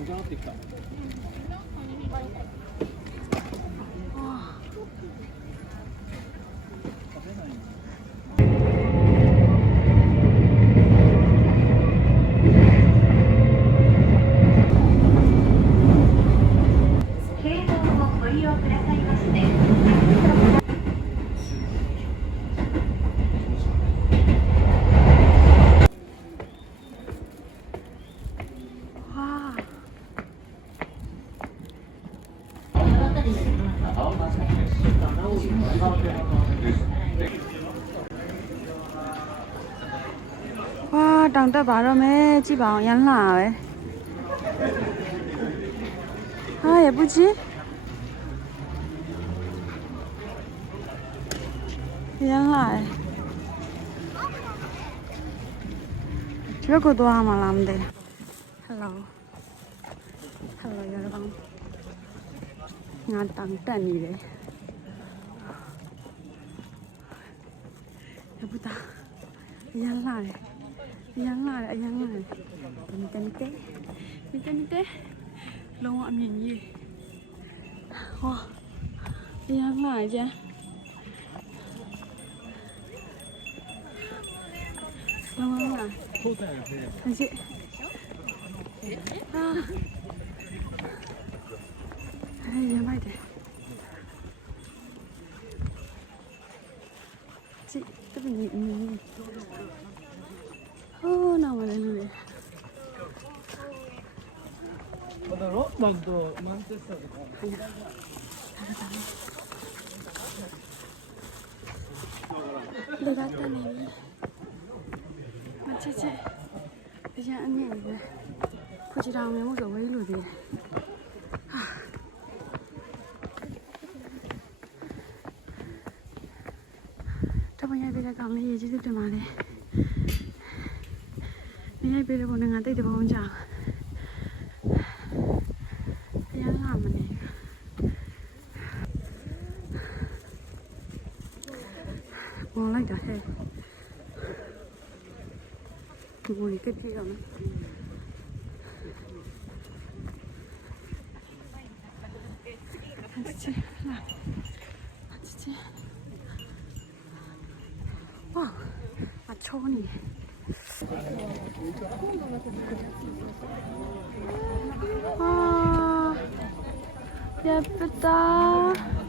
남자한테까. 와, 땅따 바람에 집 안 연락. 아, 예쁘지? 연락. 저거도 하면 안 돼. Hello. Hello, 여러분. 나 땅따니래. 예쁘다. 연락. 연락. 밑에 long âm nhìn gì wow nhắn lại chứ long âm lại thấy chị hay nhớ bài đấy chị tôi bị nhịn nào mà lên rồi 로man도 만세서. Đây là tên này. Mà chết. Bây giờ ăn nhẹ rồi. Phụ chị đào mấy một rổ ấy lùi về. Trong bây giờ bây giờ còn cái gì chứ tiếp mà đây. Bây giờ bọn mình ngã tay được không chào. Ngon lắm cả thế. Ngồi cái gì đó. 진짜. 와, 초니. 와, 예쁘다.